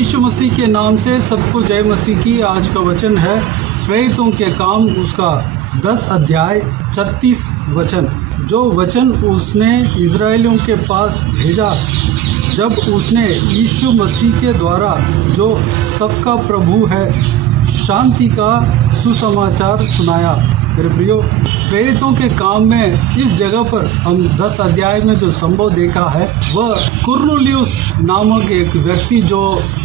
यीशु मसीह के नाम से सबको जय मसीह की। आज का वचन है प्रेरितों के काम उसका 10 अध्याय 36 वचन। जो वचन उसने इज़राइलियों के पास भेजा जब उसने यीशु मसीह के द्वारा जो सबका प्रभु है शांति का सुसमाचार सुनाया। मेरे प्रियो, प्रेरितों के काम में इस जगह पर हम 10 अध्याय में जो संभव देखा है वह कुरनेलियुस नामक एक व्यक्ति जो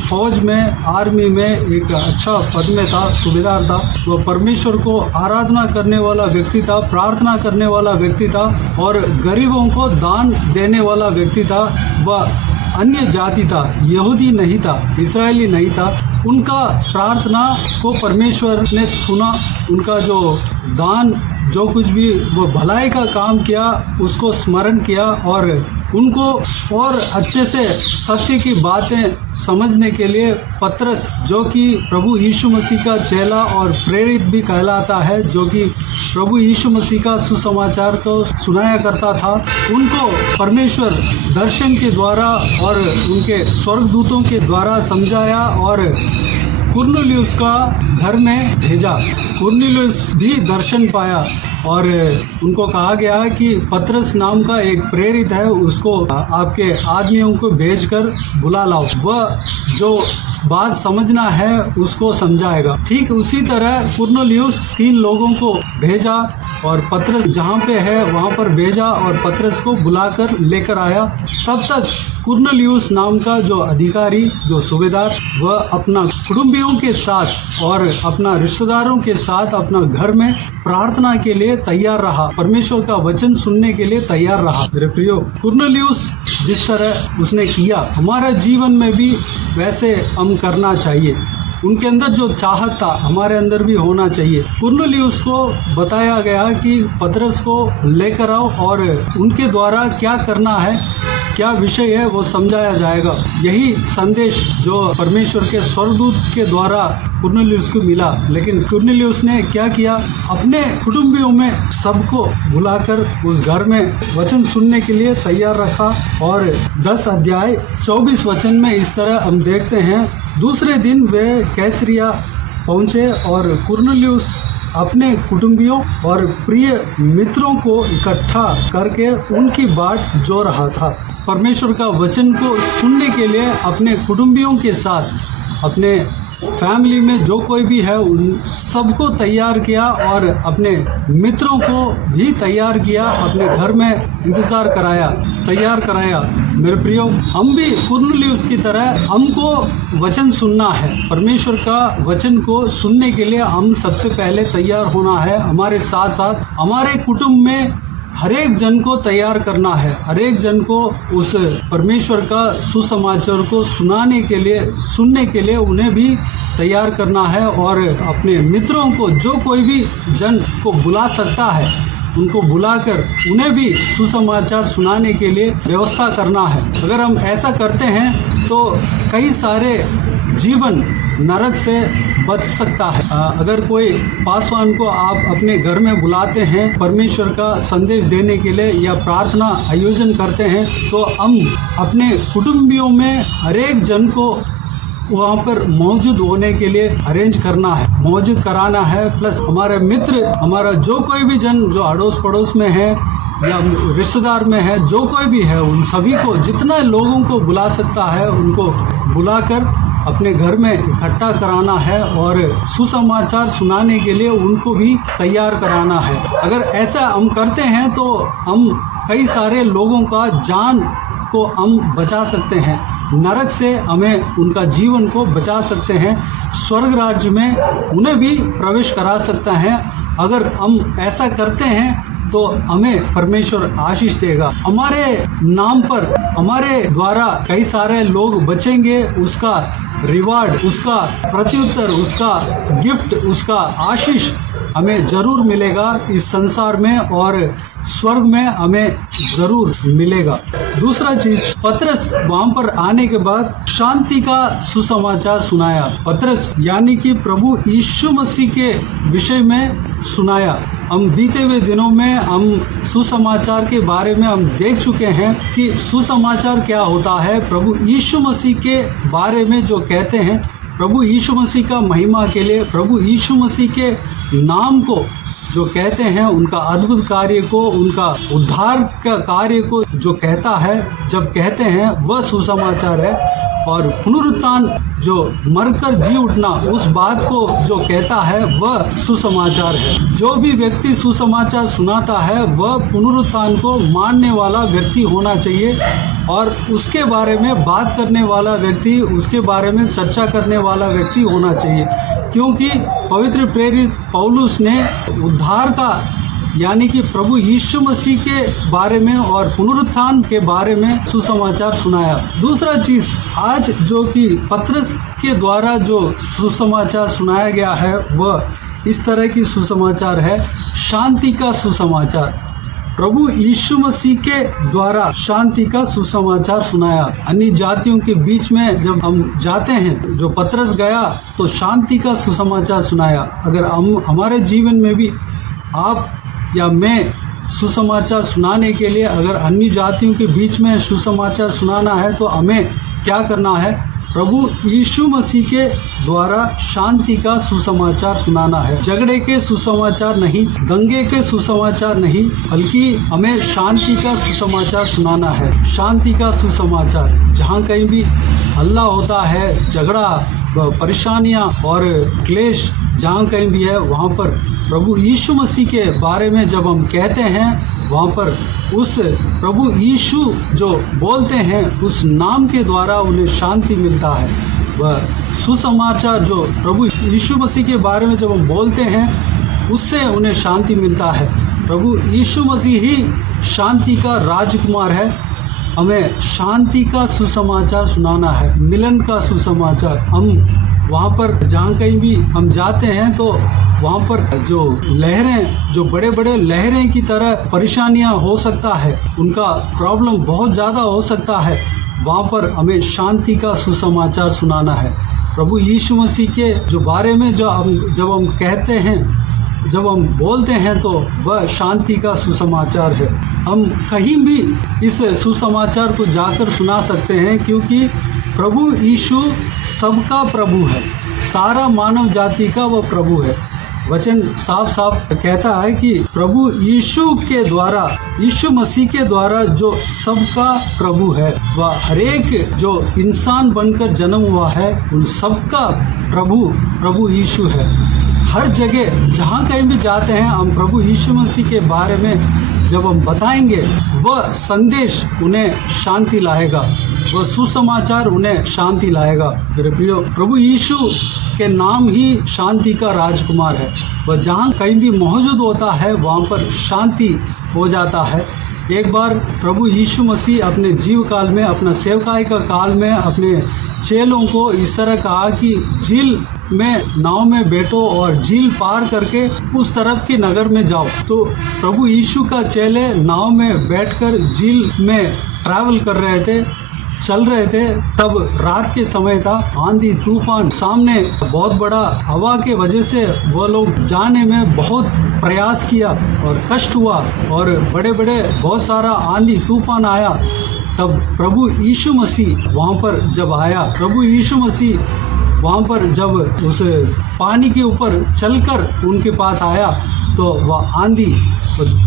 फौज में आर्मी में एक अच्छा पद में था, सूबेदार था। वह परमेश्वर को आराधना करने वाला व्यक्ति था, प्रार्थना करने वाला व्यक्ति था और गरीबों को दान देने वाला व्यक्ति था। वह अन्य जाति था, यहूदी नहीं था, इस्राएली नहीं था। उनका प्रार्थना को परमेश्वर ने सुना, उनका जो दान जो कुछ भी वो भलाई का काम किया उसको स्मरण किया और उनको और अच्छे से सत्य की बातें समझने के लिए पतरस, जो कि प्रभु यीशु मसीह का चेला और प्रेरित भी कहलाता है, जो कि प्रभु यीशु मसीह का सुसमाचार को सुनाया करता था, उनको परमेश्वर दर्शन के द्वारा और उनके स्वर्गदूतों के द्वारा समझाया और कुरनेलियुस का घर में भेजा। कुरनेलियुस भी दर्शन पाया और उनको कहा गया कि पतरस नाम का एक प्रेरित है, उसको आपके आदमियों को भेजकर बुला लाओ, वह जो बात समझना है उसको समझाएगा। ठीक उसी तरह कुरनेलियुस 3 लोगों को भेजा और पतरस जहाँ पे है वहाँ पर भेजा और पतरस को बुलाकर लेकर आया। तब तक कुरनेलियुस नाम का जो अधिकारी, जो सूबेदार, वह अपना कुटुंबियों के साथ और अपना रिश्तेदारों के साथ अपना घर में प्रार्थना के लिए तैयार रहा, परमेश्वर का वचन सुनने के लिए तैयार रहा। मेरे प्रियो, कुरनेलियुस जिस तरह उसने किया हमारे जीवन में भी वैसे हम करना चाहिए। उनके अंदर जो चाहत था हमारे अंदर भी होना चाहिए। कुरनेलियुस को बताया गया कि पतरस को लेकर आओ और उनके द्वारा क्या करना है, क्या विषय है वो समझाया जाएगा। यही संदेश जो परमेश्वर के स्वर्गदूत के द्वारा कुरनेलियुस को मिला। लेकिन कुरनेलियुस ने क्या किया, अपने कुटुंबियों में सबको बुलाकर उस घर में वचन सुनने के लिए तैयार रखा। और 10 अध्याय 24 वचन में इस तरह हम देखते हैं, दूसरे दिन वे कैसरिया पहुँचे और कुरनेलियुस अपने कुटुंबियों और प्रिय मित्रों को इकट्ठा करके उनकी बाट जो रहा था। परमेश्वर का वचन को सुनने के लिए अपने कुटुंबियों के साथ, अपने फैमिली में जो कोई भी है उन सबको तैयार किया और अपने मित्रों को भी तैयार किया, अपने घर में इंतज़ार कराया, तैयार कराया। मेरे प्रियो, हम भी कुरनेलियुस की तरह हमको वचन सुनना है। परमेश्वर का वचन को सुनने के लिए हम सबसे पहले तैयार होना है। हमारे साथ साथ हमारे कुटुंब में हर एक जन को तैयार करना है, हर एक जन को उस परमेश्वर का सुसमाचार को सुनाने के लिए, सुनने के लिए उन्हें भी तैयार करना है और अपने मित्रों को, जो कोई भी जन को बुला सकता है, उनको बुलाकर उन्हें भी सुसमाचार सुनाने के लिए व्यवस्था करना है। अगर हम ऐसा करते हैं तो कई सारे जीवन नरक से बच सकता है। अगर कोई पासवान को आप अपने घर में बुलाते हैं परमेश्वर का संदेश देने के लिए या प्रार्थना आयोजन करते हैं, तो हम अपने कुटुंबियों में हर एक जन को वहाँ पर मौजूद होने के लिए अरेंज करना है, मौजूद कराना है। प्लस हमारे मित्र, हमारा जो कोई भी जन जो अड़ोस पड़ोस में है या रिश्तेदार में है, जो कोई भी है, उन सभी को, जितना लोगों को बुला सकता है उनको बुलाकर अपने घर में इकट्ठा कराना है और सुसमाचार सुनाने के लिए उनको भी तैयार कराना है। अगर ऐसा हम करते हैं तो हम कई सारे लोगों का जान को हम बचा सकते हैं, नरक से हमें उनका जीवन को बचा सकते हैं, स्वर्ग राज्य में उन्हें भी प्रवेश करा सकते हैं। अगर हम ऐसा करते हैं तो हमें परमेश्वर आशीष देगा। हमारे नाम पर, हमारे द्वारा कई सारे लोग बचेंगे, उसका रिवार्ड, उसका प्रत्युत्तर, उसका गिफ्ट, उसका आशीष हमें जरूर मिलेगा इस संसार में और स्वर्ग में हमें जरूर मिलेगा। दूसरा चीज, पतरस वहां पर आने के बाद शांति का सुसमाचार सुनाया। पतरस यानी कि प्रभु यीशु मसीह के विषय में सुनाया। हम बीते हुए दिनों में हम सुसमाचार के बारे में हम देख चुके हैं कि सुसमाचार क्या होता है। प्रभु यीशु मसीह के बारे में जो कहते हैं, प्रभु यीशु मसीह का महिमा के लिए, प्रभु यीशु मसीह के नाम को जो कहते हैं, उनका अद्भुत कार्य को, उनका उद्धार का कार्य को जो कहता है, जब कहते हैं वह सुसमाचार है। और पुनरुत्थान जो मरकर जी उठना, उस बात को जो कहता है वह सुसमाचार है। जो भी व्यक्ति सुसमाचार सुनाता है वह पुनरुत्थान को मानने वाला व्यक्ति होना चाहिए और उसके बारे में बात करने वाला व्यक्ति, उसके बारे में चर्चा करने वाला व्यक्ति होना चाहिए। क्योंकि पवित्र प्रेरित पौलुस ने उद्धार का यानी कि प्रभु यीशु मसीह के बारे में और पुनरुत्थान के बारे में सुसमाचार सुनाया। दूसरा चीज, आज जो कि पतरस के द्वारा जो सुसमाचार सुनाया गया है वह इस तरह की सुसमाचार है, शांति का सुसमाचार। प्रभु यीशु मसीह के द्वारा शांति का सुसमाचार सुनाया। अन्य जातियों के बीच में जब हम जाते हैं, जो पतरस गया तो शांति का सुसमाचार सुनाया। अगर हम हमारे जीवन में भी आप या मैं सुसमाचार सुनाने के लिए अगर अन्य जातियों के बीच में सुसमाचार सुनाना है तो हमें क्या करना है? प्रभु यीशु मसीह के द्वारा शांति का सुसमाचार सुनाना है। झगड़े के सुसमाचार नहीं, दंगे के सुसमाचार नहीं, बल्कि हमें शांति का सुसमाचार सुनाना है। शांति का सुसमाचार, जहाँ कहीं भी हल्ला होता है, झगड़ा, परेशानियाँ और क्लेश जहाँ कहीं भी है, वहाँ पर प्रभु यीशु मसीह के बारे में जब हम कहते हैं, वहाँ पर उस प्रभु यीशु जो बोलते हैं उस नाम के द्वारा उन्हें शांति मिलता है। वह सुसमाचार जो प्रभु यीशु मसीह के बारे में जब हम बोलते हैं उससे उन्हें शांति मिलता है। प्रभु यीशु मसीह ही शांति का राजकुमार है। हमें शांति का सुसमाचार सुनाना है, मिलन का सुसमाचार। हम वहाँ पर जहाँ कहीं भी हम जाते हैं तो वहाँ पर जो लहरें, जो बड़े बड़े लहरें की तरह परेशानियाँ हो सकता है, उनका प्रॉब्लम बहुत ज़्यादा हो सकता है, वहाँ पर हमें शांति का सुसमाचार सुनाना है। प्रभु यीशु मसीह के जो बारे में जब हम कहते हैं, जब हम बोलते हैं तो वह शांति का सुसमाचार है। हम कहीं भी इस सुसमाचार को जाकर सुना सकते हैं, क्योंकि प्रभु यीशु सबका प्रभु है, सारा मानव जाति का वह प्रभु है। वचन साफ साफ कहता है कि प्रभु यीशु के द्वारा, यीशु मसीह के द्वारा जो सबका प्रभु है, वह हरेक जो इंसान बनकर जन्म हुआ है उन सबका प्रभु यीशु है। हर जगह जहाँ कहीं भी जाते हैं हम प्रभु यीशु मसीह के बारे में जब हम बताएंगे, वह संदेश उन्हें शांति लाएगा, वह सुसमाचार उन्हें शांति लाएगा। मेरे प्रियो, प्रभु यीशु के नाम ही शांति का राजकुमार है। वह जहाँ कहीं भी मौजूद होता है वहाँ पर शांति हो जाता है। एक बार प्रभु यीशु मसीह अपने जीव काल में, अपना सेवकाई का काल में अपने चेलों को इस तरह कहा कि झील में नाव में बैठो और झील पार करके उस तरफ के नगर में जाओ। तो प्रभु यीशु का चेले नाव में बैठकर झील में ट्रैवल कर रहे थे, चल रहे थे। तब रात के समय था, आंधी तूफान, सामने बहुत बड़ा हवा के वजह से वो लोग जाने में बहुत प्रयास किया और कष्ट हुआ और बड़े बड़े बहुत सारा आंधी तूफान आया। तब प्रभु यीशु मसीह वहाँ पर जब आया, प्रभु यीशु मसीह वहाँ पर जब उस पानी के ऊपर चलकर उनके पास आया तो वह आंधी,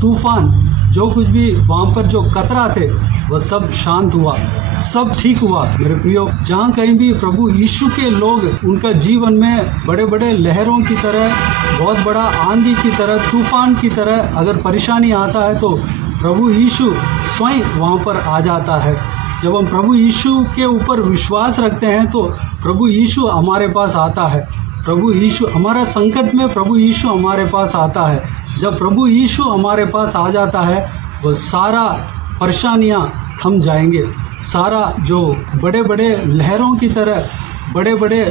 तूफान, जो कुछ भी वहाँ पर जो कतरा थे वह सब शांत हुआ, सब ठीक हुआ। मेरे प्रियो, जहाँ कहीं भी प्रभु यीशु के लोग, उनका जीवन में बड़े बड़े लहरों की तरह, बहुत बड़ा आंधी की तरह, तूफान की तरह अगर परेशानी आता है तो प्रभु यीशु स्वयं वहाँ पर आ जाता है। जब हम प्रभु यीशु के ऊपर विश्वास रखते हैं तो प्रभु यीशु हमारे पास आता है। प्रभु यीशु हमारा संकट में, प्रभु यीशु हमारे पास आता है। जब प्रभु यीशु हमारे पास आ जाता है वो सारा परेशानियाँ थम जाएंगे। सारा जो बड़े बड़े लहरों की तरह, बड़े बड़े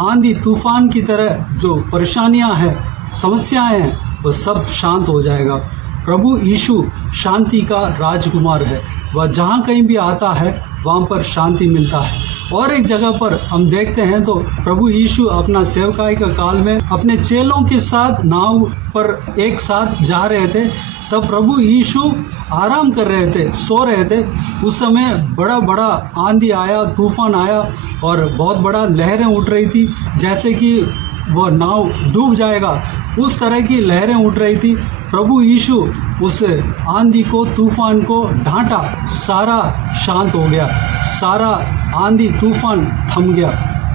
आंधी तूफान की तरह जो परेशानियाँ हैं, समस्याएं हैं, वो सब शांत हो जाएगा। प्रभु यीशु शांति का राजकुमार है। वह जहाँ कहीं भी आता है वहाँ पर शांति मिलता है। और एक जगह पर हम देखते हैं तो प्रभु यीशु अपना सेवकाई का काल में अपने चेलों के साथ नाव पर एक साथ जा रहे थे। तब प्रभु यीशु आराम कर रहे थे, सो रहे थे। उस समय बड़ा बड़ा आंधी आया, तूफान आया और बहुत बड़ा लहरें उठ रही थी, जैसे कि वह नाव डूब जाएगा उस तरह की लहरें उठ रही थी। प्रभु यीशु उस आंधी को, तूफान को ढांटा, सारा शांत हो गया, सारा आंधी तूफान थम गया।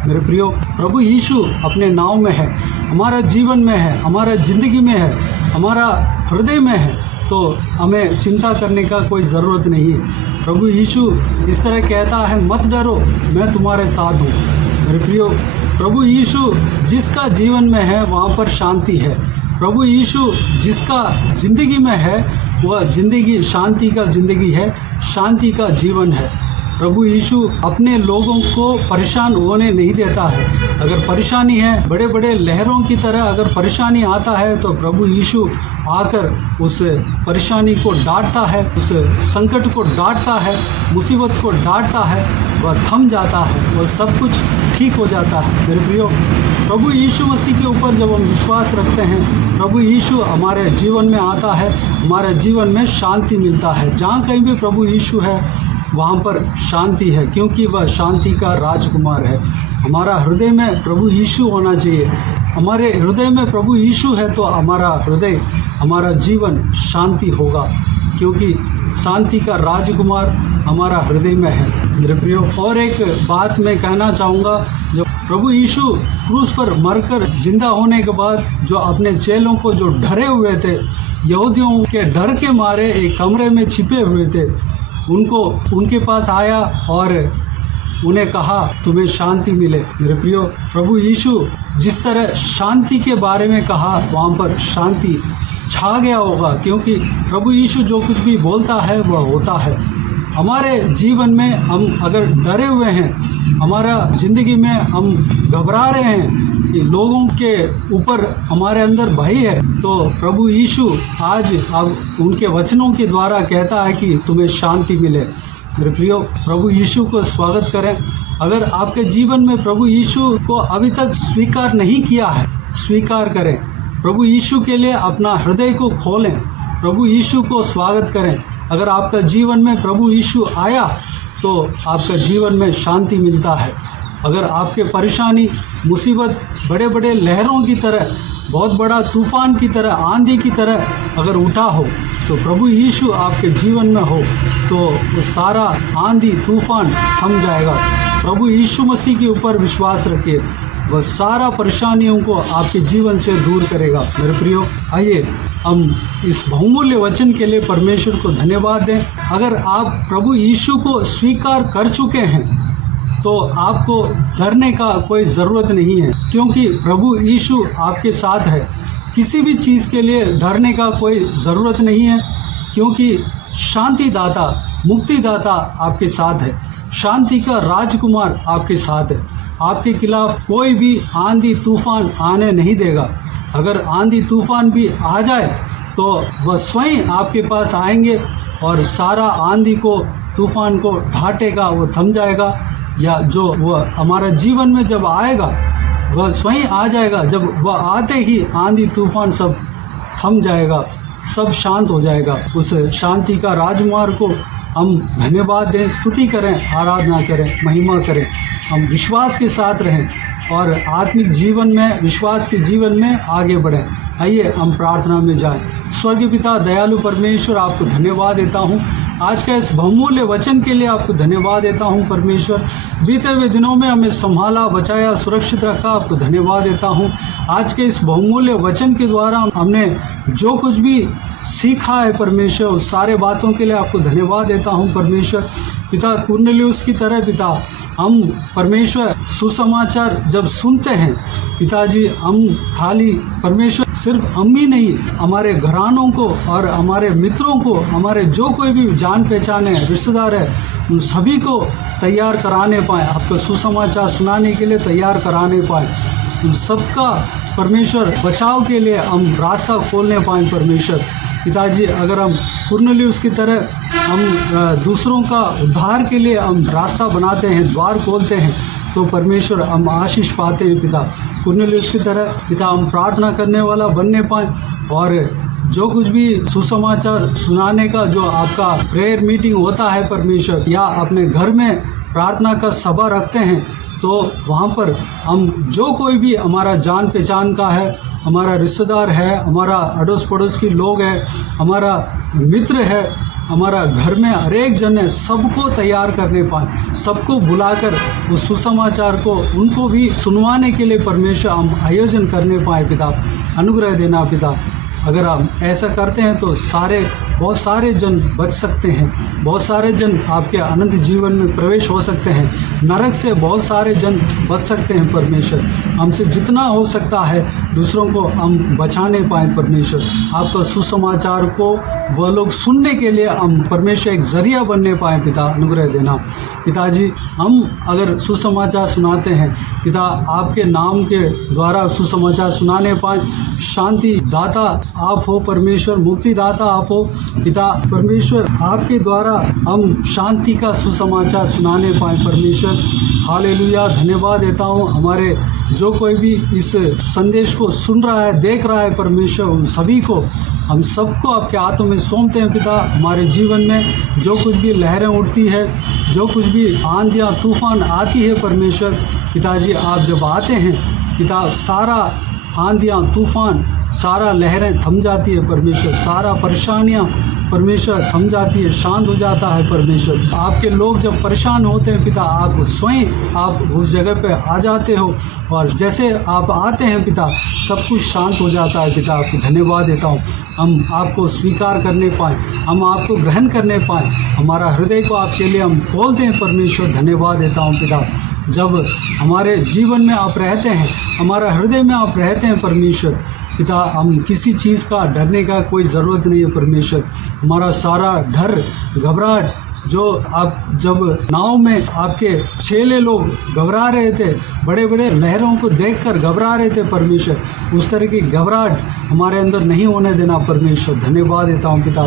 मेरे प्रियो, प्रभु यीशु अपने नाव में है, हमारा जीवन में है, हमारा ज़िंदगी में है, हमारा हृदय में है, तो हमें चिंता करने का कोई ज़रूरत नहीं है। प्रभु यीशु इस तरह कहता है, मत डरो, मैं तुम्हारे साथ हूँ। मेरे प्रियो, प्रभु यीशु जिसका जीवन में है वहाँ पर शांति है। प्रभु यीशु जिसका ज़िंदगी में है वह ज़िंदगी शांति का ज़िंदगी है, शांति का जीवन है। प्रभु यीशु अपने लोगों को परेशान होने नहीं देता है। अगर परेशानी है, बड़े बड़े लहरों की तरह अगर परेशानी आता है तो प्रभु यीशु आकर उस परेशानी को डांटता है, उस संकट को डांटता है, मुसीबत को डांटता है, वह थम जाता है, वह सब कुछ ठीक हो जाता है। मेरे प्रियो, प्रभु यीशु मसीह के ऊपर जब हम विश्वास रखते हैं, प्रभु यीशु हमारे जीवन में आता है, हमारे जीवन में शांति मिलता है। जहाँ कहीं भी प्रभु यीशु है वहाँ पर शांति है, क्योंकि वह शांति का राजकुमार है। हमारा हृदय में प्रभु यीशु होना चाहिए। हमारे हृदय में प्रभु यीशु है तो हमारा हृदय, हमारा जीवन शांति होगा, क्योंकि शांति का राजकुमार हमारा हृदय में है। मेरे प्रियो, और एक बात मैं कहना चाहूँगा, जब प्रभु यीशु क्रूस पर मरकर जिंदा होने के बाद जो अपने चेलों को जो डरे हुए थे, यहूदियों के डर के मारे एक कमरे में छिपे हुए थे, उनको उनके पास आया और उन्हें कहा, तुम्हें शांति मिले। मेरे प्रियो, प्रभु यीशु जिस तरह शांति के बारे में कहा वहाँ पर शांति छा गया होगा, क्योंकि प्रभु यीशु जो कुछ भी बोलता है वह होता है। हमारे जीवन में हम अगर डरे हुए हैं, हमारा ज़िंदगी में हम घबरा रहे हैं, लोगों के ऊपर हमारे अंदर भय है, तो प्रभु यीशु आज अब उनके वचनों के द्वारा कहता है कि तुम्हें शांति मिले। मेरे प्रियो, प्रभु यीशु को स्वागत करें। अगर आपके जीवन में प्रभु यीशु को अभी तक स्वीकार नहीं किया है, स्वीकार करें। प्रभु यीशु के लिए अपना हृदय को खोलें, प्रभु यीशु को स्वागत करें। अगर आपका जीवन में प्रभु यीशु आया तो आपका जीवन में शांति मिलता है। अगर आपके परेशानी, मुसीबत बड़े बड़े लहरों की तरह, बहुत बड़ा तूफान की तरह, आंधी की तरह अगर उठा हो, तो प्रभु यीशु आपके जीवन में हो तो वो सारा आंधी तूफान थम जाएगा। प्रभु यीशु मसीह के ऊपर विश्वास रखिए, वह सारा परेशानियों को आपके जीवन से दूर करेगा। मेरे प्रियो, आइए हम इस बहुमूल्य वचन के लिए परमेश्वर को धन्यवाद दें। अगर आप प्रभु यीशु को स्वीकार कर चुके हैं तो आपको डरने का कोई ज़रूरत नहीं है, क्योंकि प्रभु यीशु आपके साथ है। किसी भी चीज़ के लिए डरने का कोई ज़रूरत नहीं है, क्योंकि शांतिदाता, मुक्तिदाता आपके साथ है। शांति का राजकुमार आपके साथ है। आपके खिलाफ कोई भी आंधी तूफान आने नहीं देगा। अगर आंधी तूफान भी आ जाए तो वह स्वयं आपके पास आएंगे और सारा आंधी को, तूफान को ढाटेगा, वो थम जाएगा। या जो वह हमारा जीवन में जब आएगा वह स्वयं आ जाएगा। जब वह आते ही आंधी तूफान सब थम जाएगा, सब शांत हो जाएगा। उस शांति का राजकुमार को हम धन्यवाद दें, स्तुति करें, आराधना करें, महिमा करें। हम विश्वास के साथ रहें और आत्मिक जीवन में, विश्वास के जीवन में आगे बढ़ें। आइए हम प्रार्थना में जाएं। स्वर्गीय पिता, दयालु परमेश्वर, आपको धन्यवाद देता हूं। आज का इस बहुमूल्य वचन के लिए आपको धन्यवाद देता हूं परमेश्वर। बीते हुए दिनों में हमें संभाला, बचाया, सुरक्षित रखा, आपको धन्यवाद देता हूं। आज के इस बहुमूल्य वचन के द्वारा हमने जो कुछ भी सीखा है परमेश्वर, उस सारे बातों के लिए आपको धन्यवाद देता हूं परमेश्वर। पिता, कुरनेलियुस की तरह पिता, हम परमेश्वर सुसमाचार जब सुनते हैं पिताजी, हम खाली परमेश्वर सिर्फ हम ही नहीं, हमारे घरानों को और हमारे मित्रों को, हमारे जो कोई भी जान पहचान है, रिश्तेदार है, उन सभी को तैयार कराने पाएँ, आपका सुसमाचार सुनाने के लिए तैयार कराने पाएँ। उन सबका परमेश्वर बचाव के लिए हम रास्ता खोलने पाएँ परमेश्वर। पिताजी अगर हम कुरनेलियुस की तरह हम दूसरों का उद्धार के लिए हम रास्ता बनाते हैं, द्वार खोलते हैं, तो परमेश्वर हम आशीष पाते हैं पिता। कुरनेलियुस की तरह पिता हम प्रार्थना करने वाला बनने पाएँ और जो कुछ भी सुसमाचार सुनाने का जो आपका प्रेयर मीटिंग होता है परमेश्वर, या अपने घर में प्रार्थना का सभा रखते हैं, तो वहाँ पर हम जो कोई भी हमारा जान पहचान का है, हमारा रिश्तेदार है, हमारा अड़ोस पड़ोस की लोग है, हमारा मित्र है, हमारा घर में हर एक जन है, सबको तैयार करने पाए, सबको बुलाकर उस सुसमाचार को उनको भी सुनवाने के लिए परमेश्वर हम आयोजन करने पाए पिता। अनुग्रह देना पिता। अगर हम ऐसा करते हैं तो बहुत सारे जन बच सकते हैं, बहुत सारे जन आपके अनंत जीवन में प्रवेश हो सकते हैं, नरक से बहुत सारे जन बच सकते हैं परमेश्वर। हमसे जितना हो सकता है दूसरों को हम बचाने पाएँ परमेश्वर। आपका सुसमाचार को वह लोग सुनने के लिए हम परमेश्वर एक ज़रिया बनने पाएँ पिता। अनुग्रह देना पिताजी। हम अगर सुसमाचार सुनाते हैं पिता, आपके नाम के द्वारा सुसमाचार सुनाने पाएँ। शांति दाता आप हो परमेश्वर, मुक्ति दाता आप हो पिता परमेश्वर। आपके द्वारा हम शांति का सुसमाचार सुनाने पाएँ परमेश्वर। हालेलुया। धन्यवाद देता हूँ हमारे जो कोई भी इस संदेश को सुन रहा है, देख रहा है परमेश्वर, उन सभी को हम सबको आपके हाथों में सौंपते हैं पिता। हमारे जीवन में जो कुछ भी लहरें उठती है, जो कुछ भी आंधियाँ तूफान आती है परमेश्वर पिताजी, आप जब आते हैं पिता, सारा आंधियाँ तूफान, सारा लहरें थम जाती है परमेश्वर, सारा परेशानियाँ परमेश्वर थम जाती है, शांत हो जाता है परमेश्वर। आपके लोग जब परेशान होते हैं पिता, आप स्वयं आप उस जगह पे आ जाते हो और जैसे आप आते हैं पिता, सब कुछ शांत हो जाता है पिता। आपको धन्यवाद देता हूँ। हम आपको स्वीकार करने पाएँ, हम आपको ग्रहण करने पाएँ, हमारा हृदय को आपके लिए हम खोलते हैं परमेश्वर। धन्यवाद देता हूँ पिता। जब हमारे जीवन में आप रहते हैं, हमारा हृदय में आप रहते हैं परमेश्वर पिता, हम किसी चीज़ का डरने का कोई ज़रूरत नहीं है परमेश्वर। हमारा सारा डर घबराहट जो आप जब नाव में आपके चेले लोग घबरा रहे थे, बड़े बड़े लहरों को देखकर घबरा रहे थे परमेश्वर, उस तरह की घबराहट हमारे अंदर नहीं होने देना परमेश्वर। धन्यवाद देता हूँ पिता।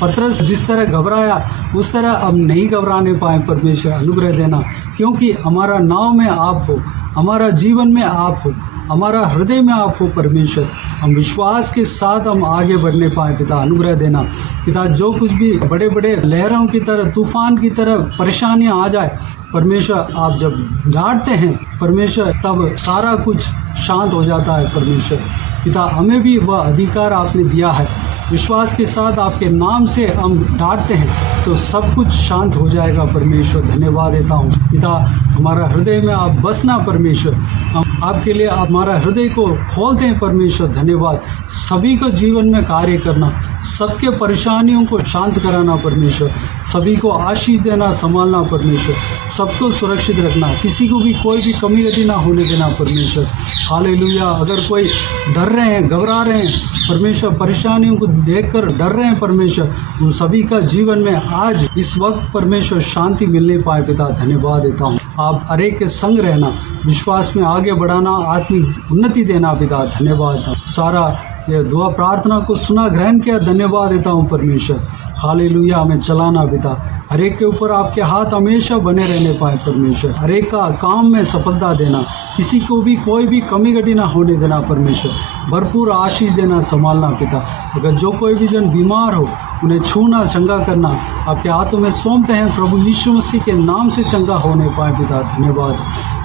पतरस जिस तरह घबराया उस तरह हम नहीं घबराने पाए परमेश्वर। अनुग्रह देना, क्योंकि हमारा नाव में आप हो, हमारा जीवन में आप हो, हमारा हृदय में आप हो परमेश्वर। हम विश्वास के साथ हम आगे बढ़ने पाए पिता। अनुग्रह देना पिता। जो कुछ भी बड़े बड़े लहरों की तरह, तूफान की तरह परेशानियां आ जाए परमेश्वर, आप जब डांटते हैं परमेश्वर, तब सारा कुछ शांत हो जाता है परमेश्वर पिता। हमें भी वह अधिकार आपने दिया है। विश्वास के साथ आपके नाम से हम डांटते हैं तो सब कुछ शांत हो जाएगा परमेश्वर। धन्यवाद देता हूँ पिता। हमारा हृदय में आप बसना परमेश्वर, हम आपके लिए हमारा हृदय को खोलते हैं परमेश्वर। धन्यवाद। सभी को जीवन में कार्य करना, सबके परेशानियों को शांत कराना परमेश्वर, सभी को आशीष देना, संभालना परमेश्वर, सबको सुरक्षित रखना, किसी को भी कोई भी कमी गति ना होने देना परमेश्वर। हालेलुया। अगर कोई डर रहे हैं, घबरा रहे हैं परमेश्वर, परेशानियों को देखकर डर रहे हैं परमेश्वर, उन सभी का जीवन में आज इस वक्त परमेश्वर शांति मिलने पाए पिता। धन्यवाद देता हूँ। आप हर एक के संग रहना, विश्वास में आगे बढ़ाना, आत्मिक उन्नति देना पिता। धन्यवाद। सारा ये दुआ प्रार्थना को सुना, ग्रहण किया, धन्यवाद देता हूँ परमेश्वर। हालेलुया। हमें चलाना पिता, हर एक के ऊपर आपके हाथ हमेशा बने रहने पाए परमेश्वर। हर एक का काम में सफलता देना, किसी को भी कोई भी कमी घटी ना होने देना परमेश्वर। भरपूर आशीष देना, संभालना पिता। अगर जो कोई भी जन बीमार हो उन्हें छूना, चंगा करना आपके हाथों में सौंपते हैं प्रभु यीशु मसीह के नाम से चंगा होने पाए पिता। धन्यवाद।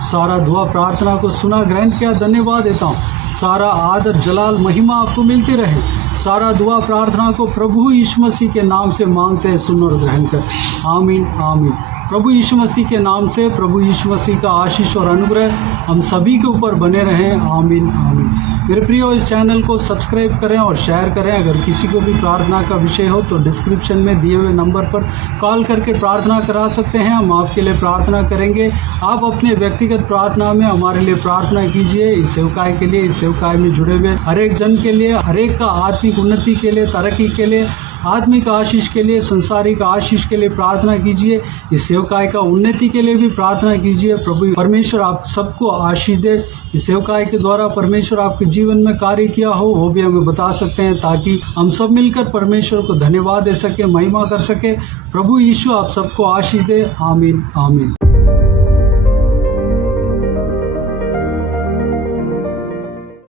सारा दुआ प्रार्थना को सुना, ग्रहण किया, धन्यवाद देता हूँ। सारा आदर जलाल महिमा आपको मिलती रहे। सारा दुआ प्रार्थना को प्रभु यीशु मसीह के नाम से मांगते हैं, सुन और ग्रहण कर। आमीन आमीन। प्रभु यीशु मसीह के नाम से प्रभु यीशु मसीह का आशीष और अनुग्रह हम सभी के ऊपर बने रहें। आमीन आमीन। मेरे प्रियो, इस चैनल को सब्सक्राइब करें और शेयर करें। अगर किसी को भी प्रार्थना का विषय हो तो डिस्क्रिप्शन में दिए हुए नंबर पर कॉल करके प्रार्थना करा सकते हैं। हम आपके लिए प्रार्थना करेंगे। आप अपने व्यक्तिगत प्रार्थना में हमारे लिए प्रार्थना कीजिए। इस सेवकाई के लिए, इस सेवकाई में जुड़े हुए हर एक जन के लिए, हर एक का आत्मिक उन्नति के लिए, तरक्की के लिए, आत्मिक आशीष के लिए, संसारिक आशीष के लिए प्रार्थना कीजिए। इस सेवकाई का उन्नति के लिए भी प्रार्थना कीजिए। प्रभु परमेश्वर आप सबको आशीष दे। इस सेवकाई के द्वारा परमेश्वर आपके जीवन में कार्य किया हो वो भी हमें बता सकते हैं, ताकि हम सब मिलकर परमेश्वर को धन्यवाद दे सके, महिमा कर सके। प्रभु यीशु आप सबको आशीष दे। आमीन आमीन।